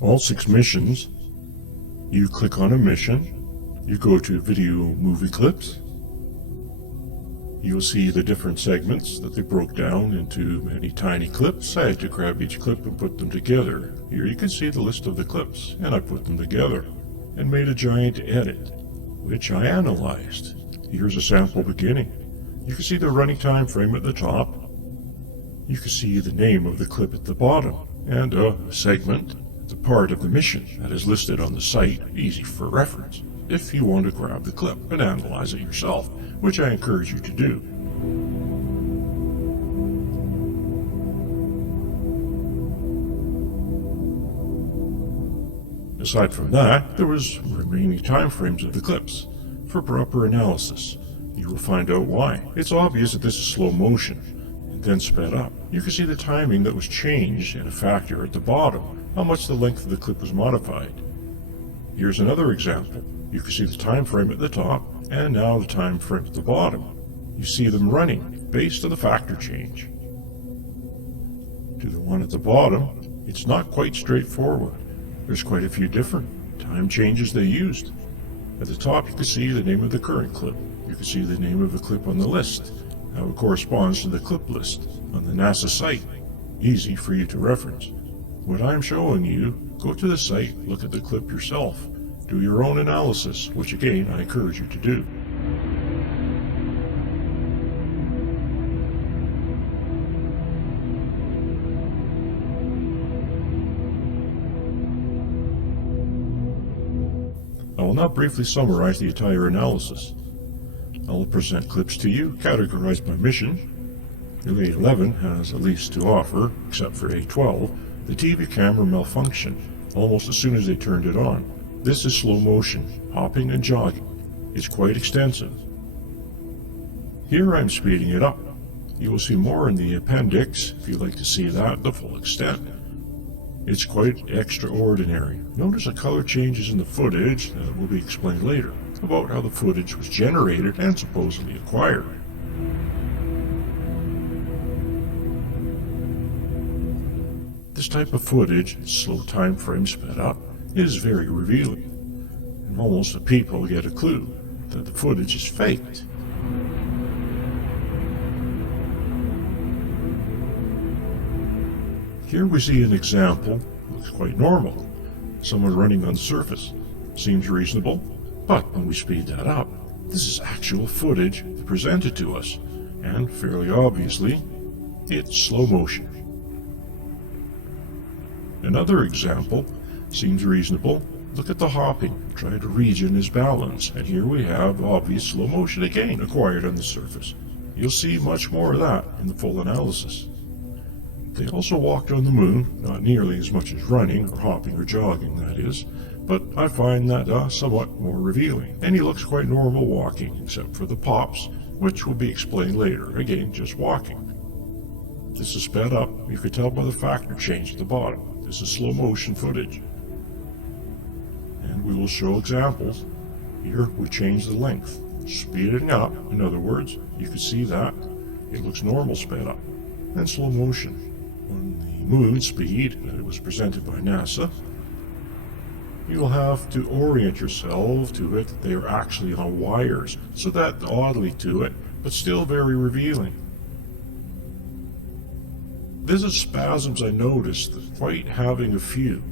all 6 missions. You click on a mission, you go to Video Movie Clips. You'll see the different segments that they broke down into many tiny clips. I had to grab each clip and put them together. Here you can see the list of the clips, and I put them together and made a giant edit, which I analyzed. Here's a sample beginning. You can see the running time frame at the top. You can see the name of the clip at the bottom, and a segment, the part of the mission that is listed on the site, easy for reference, if you want to grab the clip and analyze it yourself, which I encourage you to do. Aside from that, there was remaining time frames of the clips. For proper analysis, you will find out why. It's obvious that this is slow motion, and then sped up. You can see the timing that was changed in a factor at the bottom, how much the length of the clip was modified. Here's another example. You can see the time frame at the top, and now the time frame at the bottom. You see them running based on the factor change. To the one at the bottom, it's not quite straightforward. There's quite a few different time changes they used. At the top, you can see the name of the current clip. You can see the name of the clip on the list, how it corresponds to the clip list on the NASA site. Easy for you to reference. What I'm showing you, go to the site, look at the clip yourself. Do your own analysis, which again I encourage you to do. I will now briefly summarize the entire analysis. I will present clips to you, categorized by mission. Relay 11 has the least to offer, except for A12, the TV camera malfunctioned almost as soon as they turned it on. This is slow motion, hopping and jogging. It's quite extensive. Here I'm speeding it up. You will see more in the appendix if you'd like to see that the full extent. It's quite extraordinary. Notice the color changes in the footage that will be explained later about how the footage was generated and supposedly acquired. This type of footage, slow time frame sped up, is very revealing, and almost the people get a clue that the footage is faked. Here we see an example, looks quite normal. Someone running on the surface. Seems reasonable, but when we speed that up, this is actual footage presented to us, and fairly obviously, it's slow motion. Another example seems reasonable. Look at the hopping, try to region his balance, and here we have obvious slow motion again acquired on the surface. You'll see much more of that in the full analysis. They also walked on the moon, not nearly as much as running or hopping or jogging, that is, but I find that somewhat more revealing, and he looks quite normal walking, except for the pops, which will be explained later, again just walking. This is sped up, you can tell by the factor change at the bottom. This is slow motion footage. And we will show examples. Here we change the length, speeding up, in other words, you can see that it looks normal sped up, and slow motion. On the moon speed that it was presented by NASA, you will have to orient yourself to it. They are actually on wires, so that oddly to it, but still very revealing. This is spasms I noticed, quite having a few,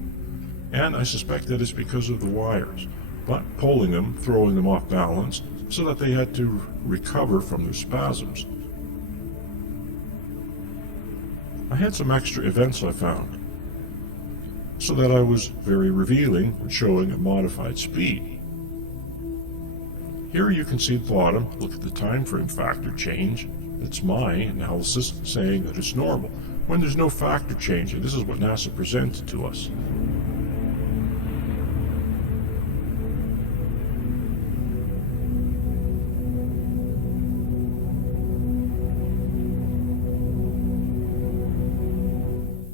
and I suspect that it's because of the wires, but pulling them, throwing them off balance, so that they had to recover from their spasms. I had some extra events I found, so that I was very revealing when showing a modified speed. Here you can see the bottom, look at the time frame factor change. That's my analysis saying that it's normal, when there's no factor change, and this is what NASA presented to us.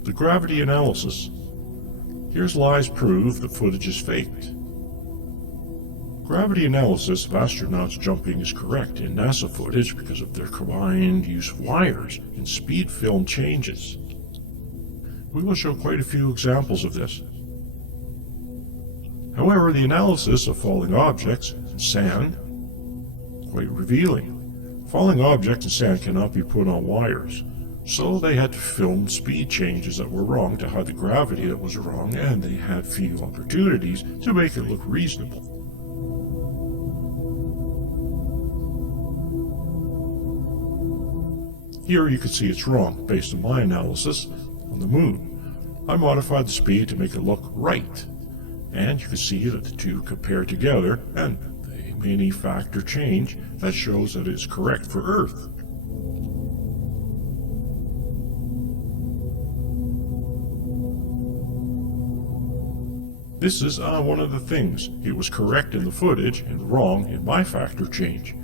The gravity analysis. Here's lies prove the footage is faked. Gravity analysis of astronauts jumping is correct in NASA footage because of their combined use of wires and speed film changes. We will show quite a few examples of this. However, the analysis of falling objects and sand quite revealing. Falling objects and sand cannot be put on wires, so they had to film speed changes that were wrong to hide the gravity that was wrong, and they had few opportunities to make it look reasonable. Here you can see it's wrong based on my analysis on the moon. I modified the speed to make it look right, and you can see that the two compare together, and the mini factor change that shows that it is correct for Earth. This is one of the things. It was correct in the footage and wrong in my factor change.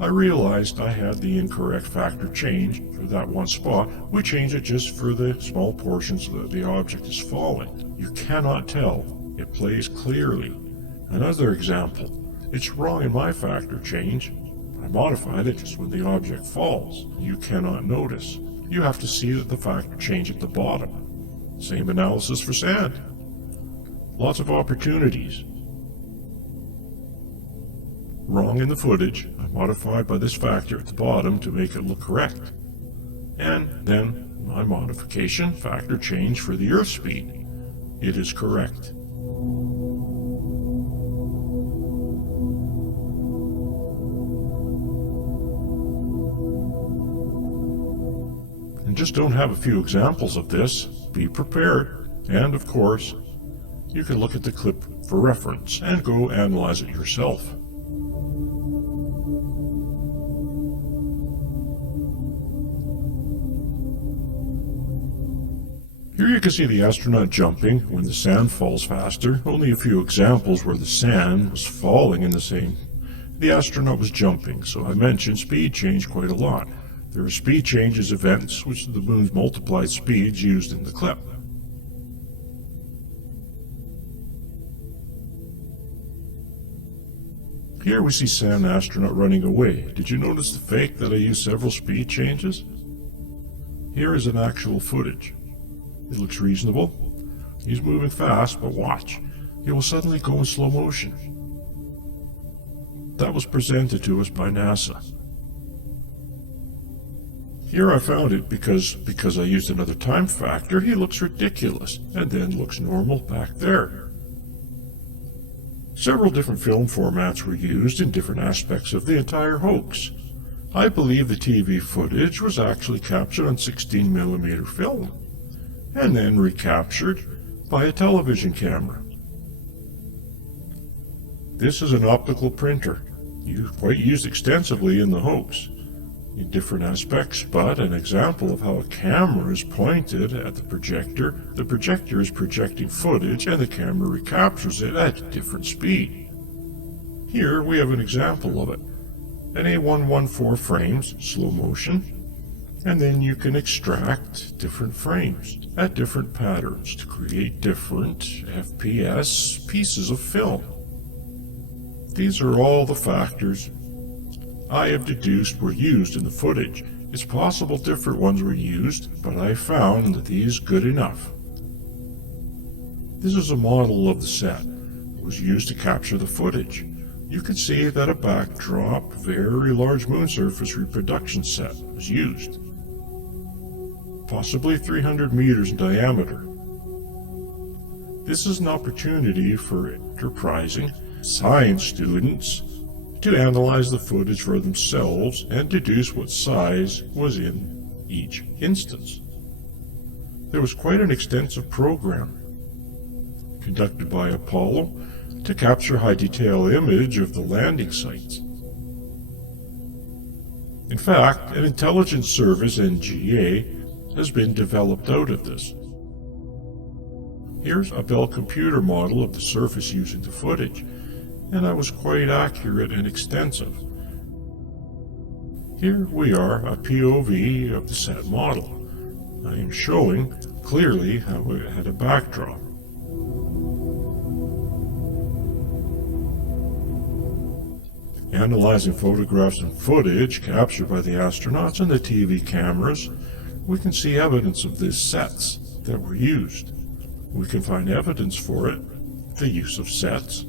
I realized I had the incorrect factor change for that one spot. We changed it just for the small portions that the object is falling. You cannot tell. It plays clearly. Another example. It's wrong in my factor change. I modified it just when the object falls. You cannot notice. You have to see that the factor change at the bottom. Same analysis for sand. Lots of opportunities. Wrong in the footage. I modified by this factor at the bottom to make it look correct. And then my modification factor change for the Earth speed. It is correct. And just don't have a few examples of this. Be prepared. And of course, you can look at the clip for reference and go analyze it yourself. Here you can see the astronaut jumping when the sand falls faster. Only a few examples where the sand was falling in the same. The astronaut was jumping, so I mentioned speed change quite a lot. There are speed changes events, which are the moon's multiplied speeds used in the clip. Here we see sand astronaut running away. Did you notice the fake that I used several speed changes? Here is an actual footage. It looks reasonable. He's moving fast, but watch. It will suddenly go in slow motion. That was presented to us by NASA. Here I found it because I used another time factor, he looks ridiculous, and then looks normal back there. Several different film formats were used in different aspects of the entire hoax. I believe the TV footage was actually captured on 16mm film, and then recaptured by a television camera. This is an optical printer, quite used extensively in the hoax, in different aspects, but an example of how a camera is pointed at the projector is projecting footage, and the camera recaptures it at a different speed. Here we have an example of it, an A114 frames, slow motion, and then you can extract different frames at different patterns to create different FPS pieces of film. These are all the factors I have deduced were used in the footage. It's possible different ones were used, but I found that these good enough. This is a model of the set. It was used to capture the footage. You can see that a backdrop, very large moon surface reproduction set was used. Possibly 300 meters in diameter. This is an opportunity for enterprising science students to analyze the footage for themselves and deduce what size was in each instance. There was quite an extensive program conducted by Apollo to capture high-detail image of the landing sites. In fact, an intelligence service, NGA, has been developed out of this. Here's a Bell computer model of the surface using the footage, and that was quite accurate and extensive. Here we are, a POV of the set model. I am showing clearly how it had a backdrop. Analyzing photographs and footage captured by the astronauts and the TV cameras, we can see evidence of these sets that were used. We can find evidence for it the use of sets.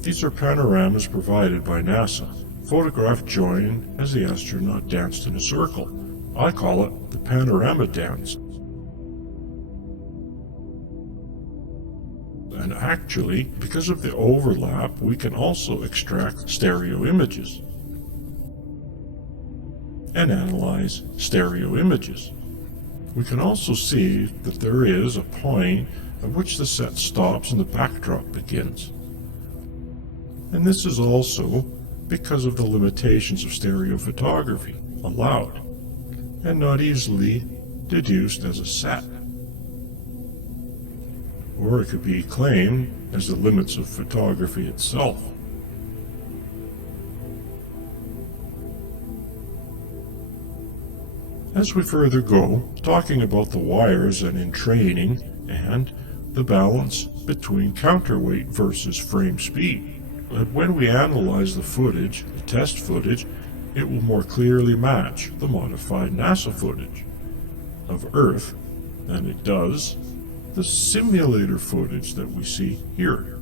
These are panoramas provided by NASA, photographed joined as the astronaut danced in a circle. I call it the panorama dance. And actually, because of the overlap, we can also extract stereo images and analyze stereo images. We can also see that there is a point at which the set stops and the backdrop begins. And this is also because of the limitations of stereo photography allowed and not easily deduced as a set. Or it could be claimed as the limits of photography itself. As we further go, talking about the wires and in training and the balance between counterweight versus frame speed. And when we analyze the footage, the test footage, it will more clearly match the modified NASA footage of Earth than it does the simulator footage that we see here.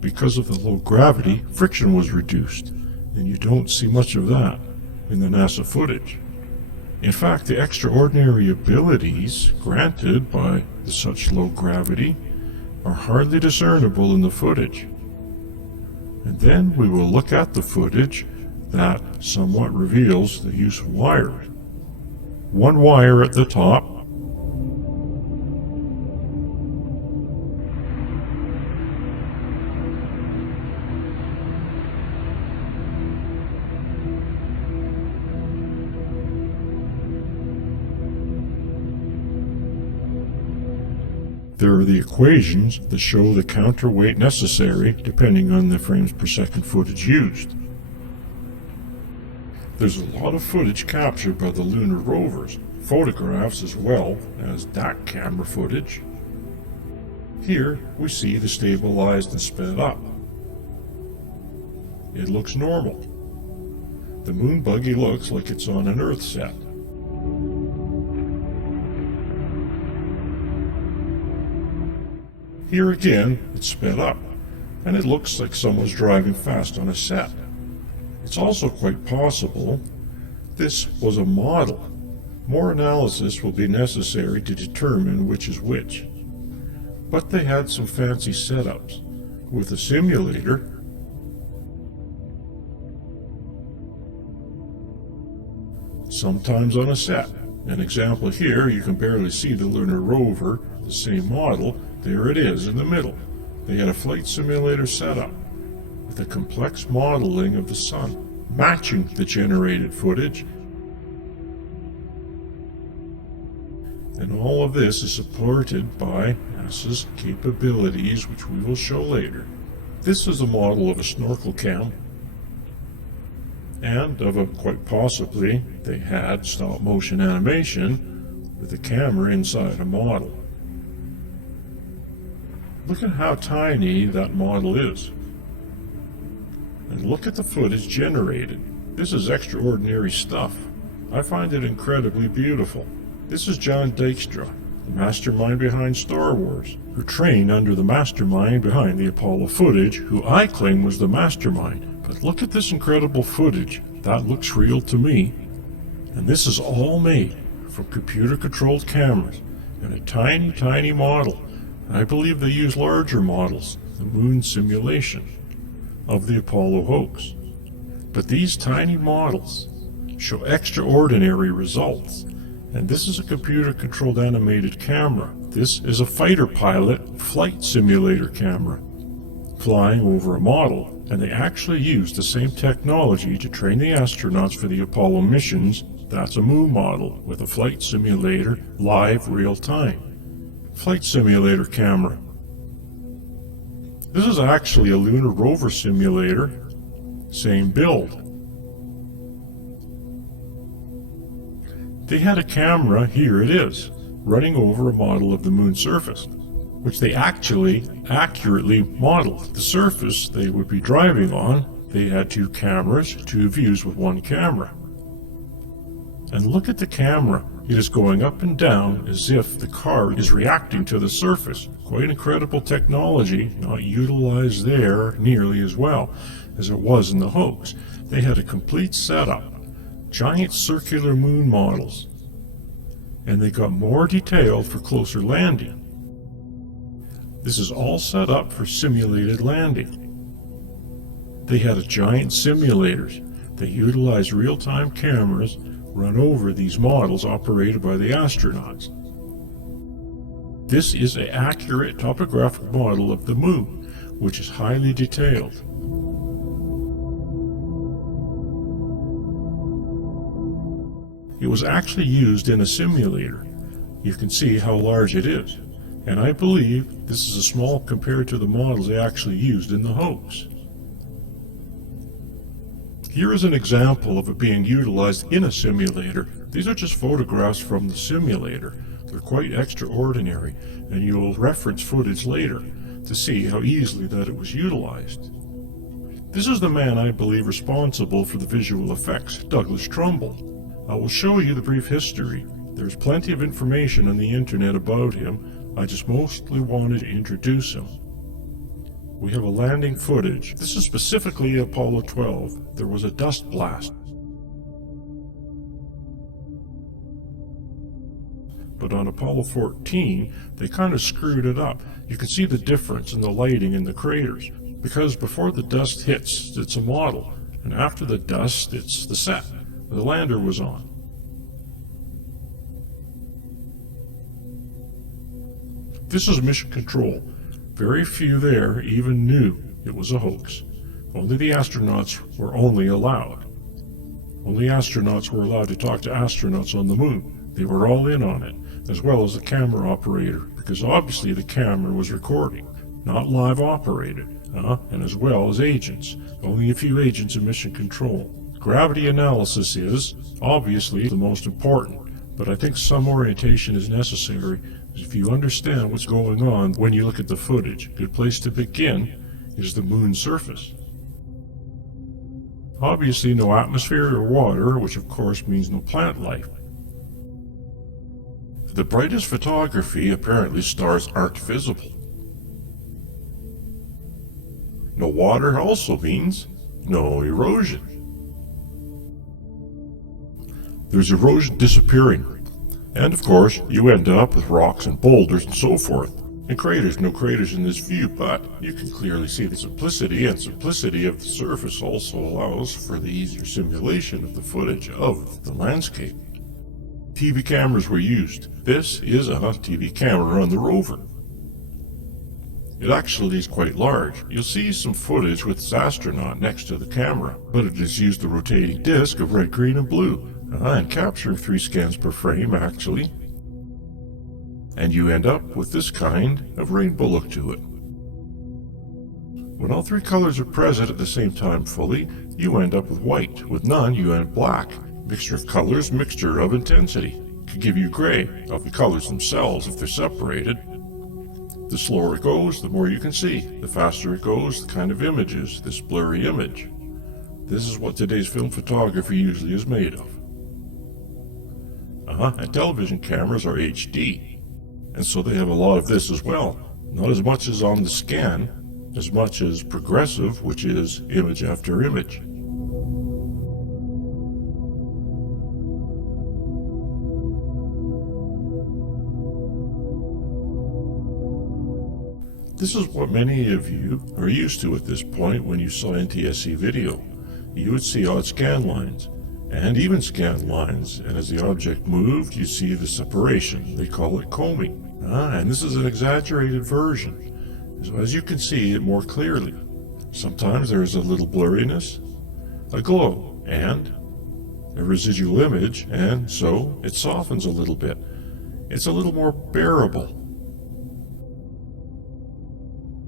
Because of the low gravity, friction was reduced, and you don't see much of that in the NASA footage. In fact, the extraordinary abilities granted by such low gravity are hardly discernible in the footage. And then we will look at the footage that somewhat reveals the use of wires. One wire at the top, there are the equations that show the counterweight necessary depending on the frames per second footage used. There's a lot of footage captured by the lunar rovers, photographs as well as DAC camera footage. Here we see the stabilized and sped up. It looks normal. The moon buggy looks like it's on an Earth set. Here again, it's sped up, and it looks like someone's driving fast on a set. It's also quite possible this was a model. More analysis will be necessary to determine which is which. But they had some fancy setups with a simulator sometimes on a set. An example here, you can barely see the lunar rover, the same model. There it is in the middle. They had a flight simulator setup with a complex modeling of the sun, matching the generated footage. And all of this is supported by NASA's capabilities, which we will show later. This is a model of a snorkel cam, and of a, quite possibly, they had stop motion animation with the camera inside a model. Look at how tiny that model is. And look at the footage generated. This is extraordinary stuff. I find it incredibly beautiful. This is John Dykstra, the mastermind behind Star Wars, who trained under the mastermind behind the Apollo footage, who I claim was the mastermind. But look at this incredible footage. That looks real to me. And this is all made from computer-controlled cameras and a tiny, tiny model. I believe they use larger models, the moon simulation of the Apollo hoax. But these tiny models show extraordinary results. And this is a computer-controlled animated camera. This is a fighter pilot flight simulator camera flying over a model. And they actually used the same technology to train the astronauts for the Apollo missions. That's a moon model with a flight simulator, live, real time. Flight simulator camera. This is actually a lunar rover simulator, same build. They had a camera, here it is, running over a model of the moon's surface, which they actually accurately modeled. The surface they would be driving on, they had two cameras, two views with one camera. And look at the camera. It is going up and down as if the car is reacting to the surface. Quite incredible technology, not utilized there nearly as well as it was in the hoax. They had a complete setup, giant circular moon models, and they got more detailed for closer landing. This is all set up for simulated landing. They had a giant simulators. They utilized real-time cameras run over these models operated by the astronauts. This is an accurate topographic model of the moon, which is highly detailed. It was actually used in a simulator. You can see how large it is, and I believe this is a small compared to the models they actually used in the hoax. Here is an example of it being utilized in a simulator. These are just photographs from the simulator. They're quite extraordinary, and you'll reference footage later to see how easily that it was utilized. This is the man I believe responsible for the visual effects, Douglas Trumbull. I will show you the brief history. There's plenty of information on the internet about him. I just mostly wanted to introduce him. We have a landing footage. This is specifically Apollo 12. There was a dust blast. But on Apollo 14, they kind of screwed it up. You can see the difference in the lighting in the craters. Because before the dust hits, it's a model. And after the dust, it's the set the lander was on. This is mission control. Very few there even knew it was a hoax. Only the astronauts were allowed. Only astronauts were allowed to talk to astronauts on the moon. They were all in on it, as well as the camera operator, because obviously the camera was recording, not live operated, and as well as agents. Only a few agents in mission control. Gravity analysis is obviously the most important, but I think some orientation is necessary if you understand what's going on when you look at the footage. A good place to begin is the moon's surface. Obviously no atmosphere or water, which of course means no plant life. The brightest photography, apparently stars aren't visible. No water also means no erosion. There's erosion disappearing, and of course you end up with rocks and boulders and so forth. And craters, no craters in this view, but you can clearly see the simplicity, and simplicity of the surface also allows for the easier simulation of the footage of the landscape. TV cameras were used. This is a TV camera on the rover. It actually is quite large. You'll see some footage with this astronaut next to the camera, but it has used a rotating disc of red, green, and blue, and capturing 3 scans per frame actually. And you end up with this kind of rainbow look to it. When all 3 colors are present at the same time fully, you end up with white. With none, you end black. Mixture of colors, mixture of intensity. Could give you gray of the colors themselves if they're separated. The slower it goes, the more you can see. The faster it goes, the kind of images, this blurry image. This is what today's film photography usually is made of. And television cameras are HD, and so they have a lot of this as well. Not as much as on the scan, as much as progressive, which is image after image. This is what many of you are used to at this point when you saw NTSC video. You would see odd scan lines, and even scan lines, and as the object moved, you see the separation. They call it combing. And this is an exaggerated version, so as you can see it more clearly. Sometimes there is a little blurriness, a glow, and a residual image, and so it softens a little bit. It's a little more bearable.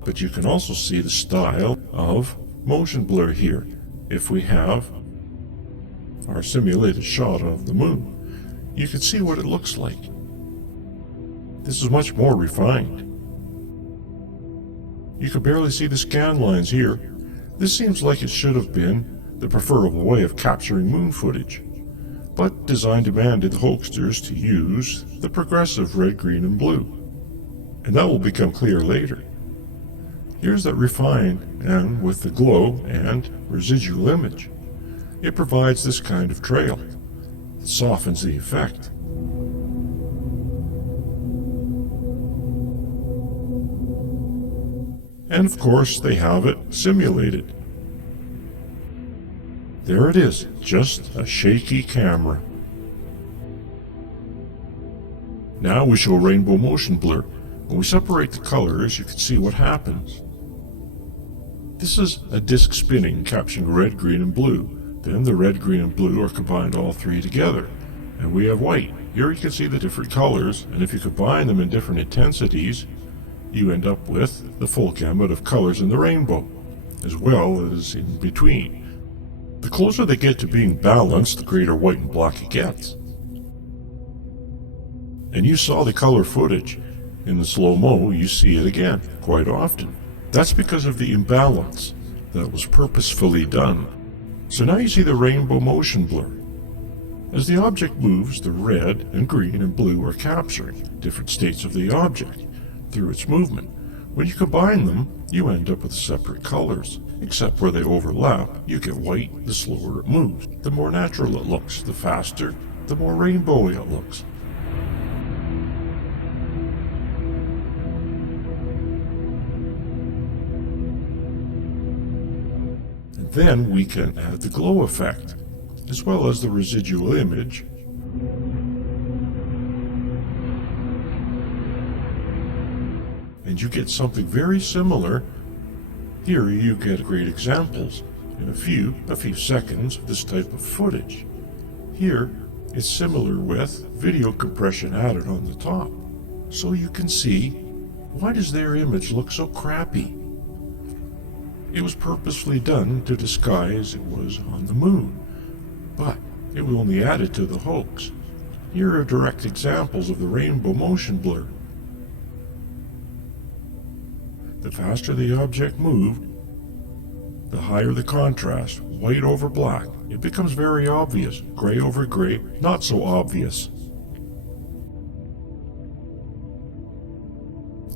But you can also see the style of motion blur here. If we have our simulated shot of the moon, you can see what it looks like. This is much more refined. You can barely see the scan lines here. This seems like it should have been the preferable way of capturing moon footage. but design demanded the hoaxsters to use the progressive red, green, and blue. And that will become clear later. Here's that refined and with the glow and residual image. It provides this kind of trail. It softens the effect. And of course, they have it simulated. There it is, just a shaky camera. Now we show rainbow motion blur. When we separate the colors, you can see what happens. This is a disc spinning, capturing red, green, and blue. Then the red, green, and blue are combined all three together. And we have white. Here you can see the different colors, and if you combine them in different intensities, you end up with the full gamut of colors in the rainbow, as well as in between. The closer they get to being balanced, the greater white and black it gets. And you saw the color footage. In the slow-mo, you see it again, quite often. That's because of the imbalance that was purposefully done. So now you see the rainbow motion blur. As the object moves, the red and green and blue are capturing different states of the object through its movement. When you combine them, you end up with separate colors. Except where they overlap, you get white the slower it moves. The more natural it looks, the faster, the more rainbowy it looks. And then we can add the glow effect, as well as the residual image. And you get something very similar. Here you get great examples in a few seconds of this type of footage. Here it's similar with video compression added on the top. So you can see, why does their image look so crappy? It was purposefully done to disguise it was on the moon, but it was only added to the hoax. Here are direct examples of the rainbow motion blur. The faster the object moved, the higher the contrast, white over black. It becomes very obvious. Gray over gray, not so obvious.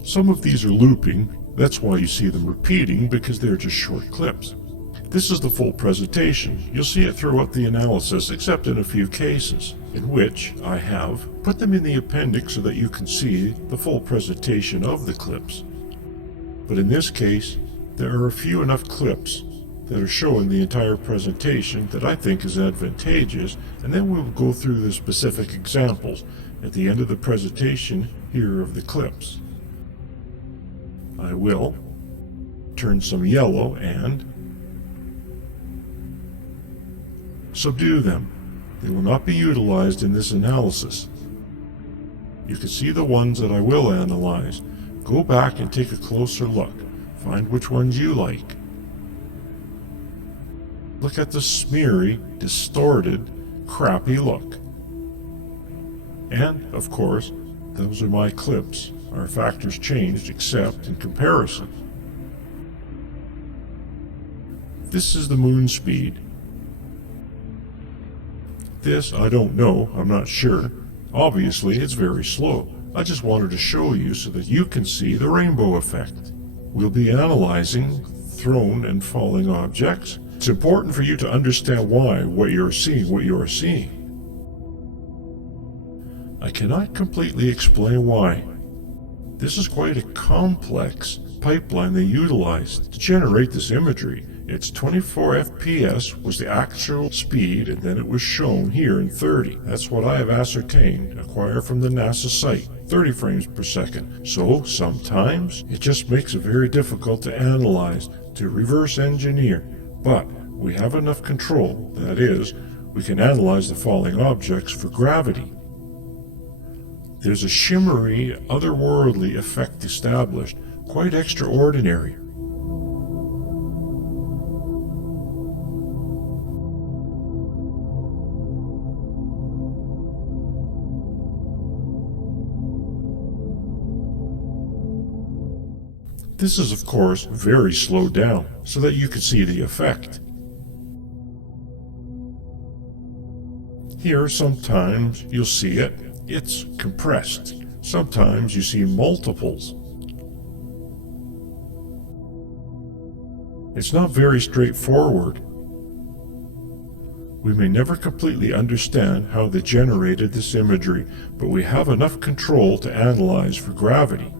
Some of these are looping. That's why you see them repeating, because they're just short clips. This is the full presentation. You'll see it throughout the analysis, except in a few cases, in which I have put them in the appendix so that you can see the full presentation of the clips. But in this case, there are a few enough clips that are showing the entire presentation that I think is advantageous, and then we'll go through the specific examples at the end of the presentation here of the clips. I will turn some yellow and subdue them. They will not be utilized in this analysis. You can see the ones that I will analyze. Go back and take a closer look. Find which ones you like. Look at the smeary, distorted, crappy look. And, of course, those are my clips. Our factors changed except in comparison. This is the moon speed. This, I don't know, I'm not sure. Obviously, it's very slow. I just wanted to show you so that you can see the rainbow effect. We'll be analyzing thrown and falling objects. It's important for you to understand what you're seeing. I cannot completely explain why. This is quite a complex pipeline they utilized to generate this imagery. It's 24 FPS was the actual speed, and then it was shown here in 30. That's what I have ascertained, acquired from the NASA site, 30 frames per second. So sometimes it just makes it very difficult to analyze, to reverse engineer. But we have enough control, that is, we can analyze the falling objects for gravity. There's a shimmery, otherworldly effect established, quite extraordinary. This is, of course, very slowed down, so that you can see the effect. Here, sometimes you'll see it. It's compressed. Sometimes you see multiples. It's not very straightforward. We may never completely understand how they generated this imagery, but we have enough control to analyze for gravity,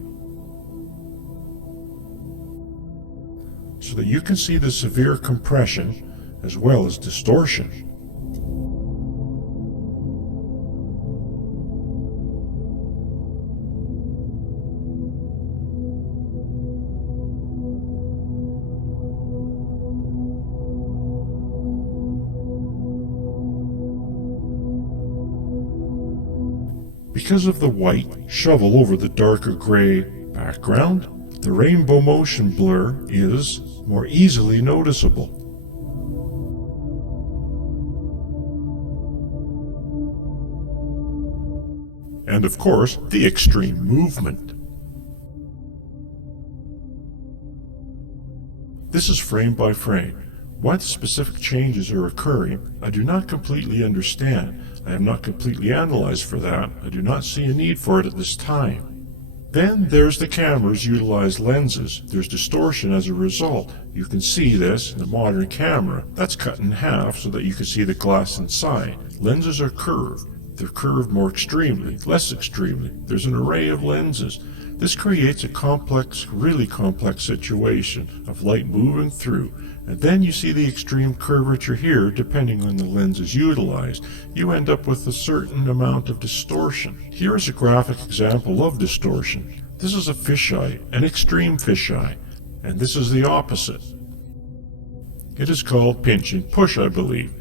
so that you can see the severe compression as well as distortion. Because of the white shovel over the darker gray background, the rainbow motion blur is more easily noticeable. And of course, the extreme movement. This is frame by frame. Why the specific changes are occurring, I do not completely understand. I have not completely analyzed for that. I do not see a need for it at this time. Then there's the camera's utilized lenses. There's distortion as a result. You can see this in the modern camera. That's cut in half so that you can see the glass inside. Lenses are curved. They're curved more extremely, less extremely. There's an array of lenses. This creates a complex, really complex situation of light moving through. And then you see the extreme curvature here depending on the lenses utilized. You end up with a certain amount of distortion. Here is a graphic example of distortion. This is a fisheye, an extreme fisheye, and this is the opposite. It is called pinch and push, I believe.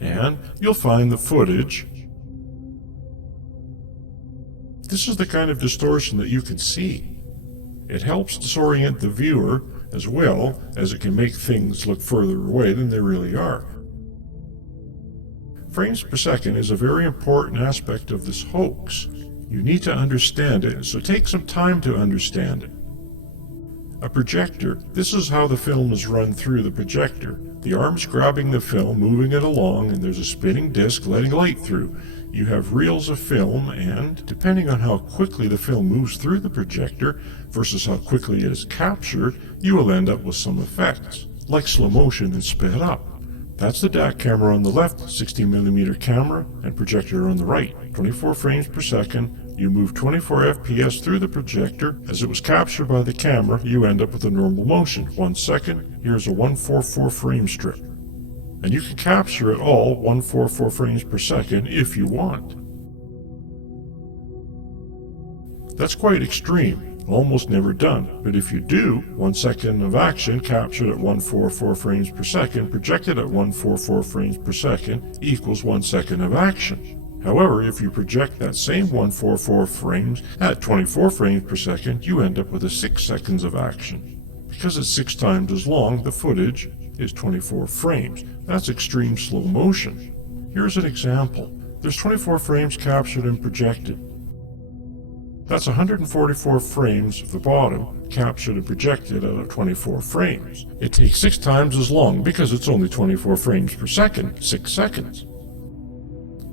And you'll find the footage. This is the kind of distortion that you can see. It helps disorient the viewer as well as it can make things look further away than they really are. Frames per second is a very important aspect of this hoax. You need to understand it, so take some time to understand it. A projector, this is how the film is run through the projector. The arm's grabbing the film, moving it along, and there's a spinning disc letting light through. You have reels of film, and depending on how quickly the film moves through the projector versus how quickly it is captured, you will end up with some effects, like slow motion and sped up. That's the DAC camera on the left, 16mm camera, and projector on the right, 24 frames per second. You move 24 FPS through the projector. As it was captured by the camera, you end up with a normal motion. 1 second, here's a 144 frame strip. And you can capture it all 144 frames per second if you want. That's quite extreme, almost never done, but if you do, 1 second of action captured at 144 frames per second, projected at 144 frames per second equals 1 second of action. However, if you project that same 144 frames at 24 frames per second, you end up with a 6 seconds of action. Because it's 6 times as long, the footage is 24 frames. That's extreme slow motion. Here's an example. There's 24 frames captured and projected. That's 144 frames of the bottom captured and projected out of 24 frames. It takes 6 times as long because it's only 24 frames per second, 6 seconds.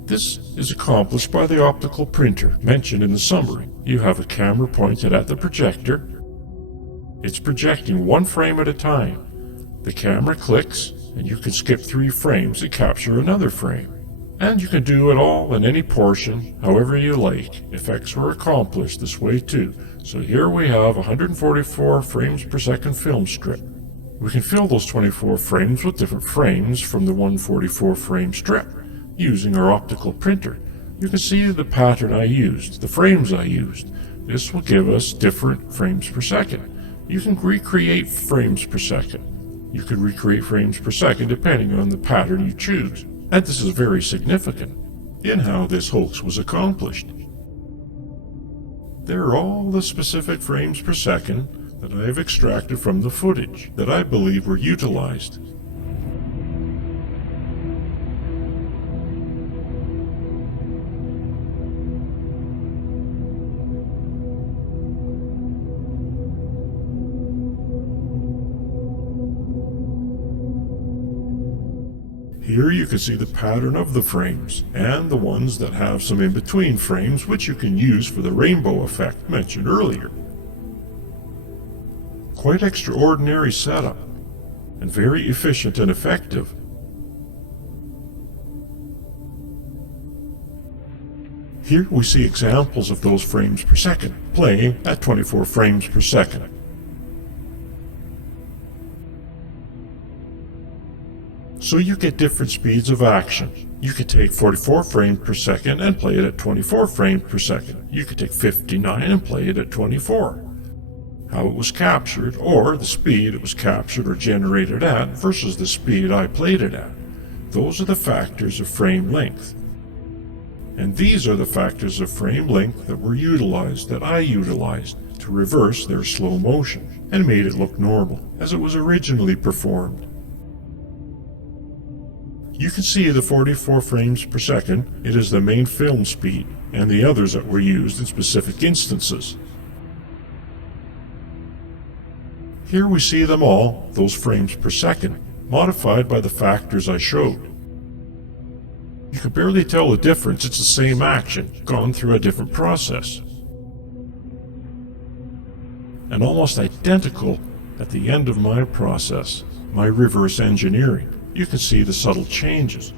This is accomplished by the optical printer mentioned in the summary. You have a camera pointed at the projector. It's projecting 1 frame at a time. The camera clicks, and you can skip 3 frames and capture another frame. And you can do it all in any portion, however you like. Effects were accomplished this way too. So here we have 144 frames per second film strip. We can fill those 24 frames with different frames from the 144 frame strip using our optical printer. You can see the pattern I used, the frames I used. This will give us different frames per second. You can recreate frames per second. You could recreate frames per second depending on the pattern you choose. And this is very significant in how this hoax was accomplished. There are all the specific frames per second that I have extracted from the footage that I believe were utilized. Here you can see the pattern of the frames, and the ones that have some in-between frames which you can use for the rainbow effect mentioned earlier. Quite extraordinary setup, and very efficient and effective. Here we see examples of those frames per second, playing at 24 frames per second. So you get different speeds of action. You could take 44 frames per second and play it at 24 frames per second. You could take 59 and play it at 24. How it was captured, or the speed it was captured or generated at versus the speed I played it at. Those are the factors of frame length. And these are the factors of frame length that were utilized, that I utilized, to reverse their slow motion, and made it look normal, as it was originally performed. You can see the 44 frames per second, it is the main film speed, and the others that were used in specific instances. Here we see them all, those frames per second, modified by the factors I showed. You can barely tell the difference, it's the same action, gone through a different process. And almost identical at the end of my process, my reverse engineering. You can see the subtle changes.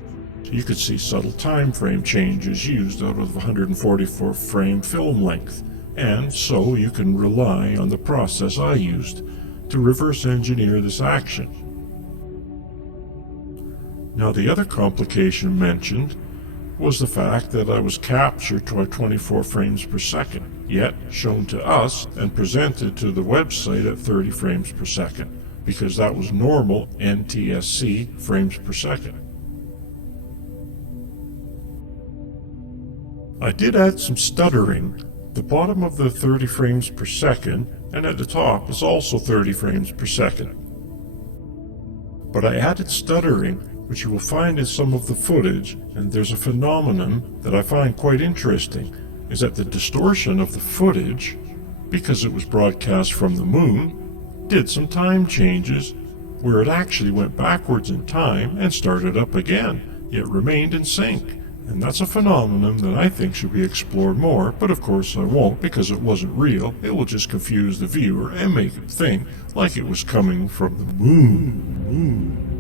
You can see subtle time frame changes used out of 144 frame film length, and so you can rely on the process I used to reverse engineer this action. Now the other complication mentioned was the fact that I was captured to 24 frames per second, yet shown to us and presented to the website at 30 frames per second, because that was normal NTSC frames per second. I did add some stuttering. The bottom of the 30 frames per second and at the top is also 30 frames per second. But I added stuttering, which you will find in some of the footage, and there's a phenomenon that I find quite interesting, is that the distortion of the footage, because it was broadcast from the moon, did some time changes where it actually went backwards in time and started up again, yet remained in sync. And that's a phenomenon that I think should be explored more, but of course I won't because it wasn't real. It will just confuse the viewer and make him think like it was coming from the moon.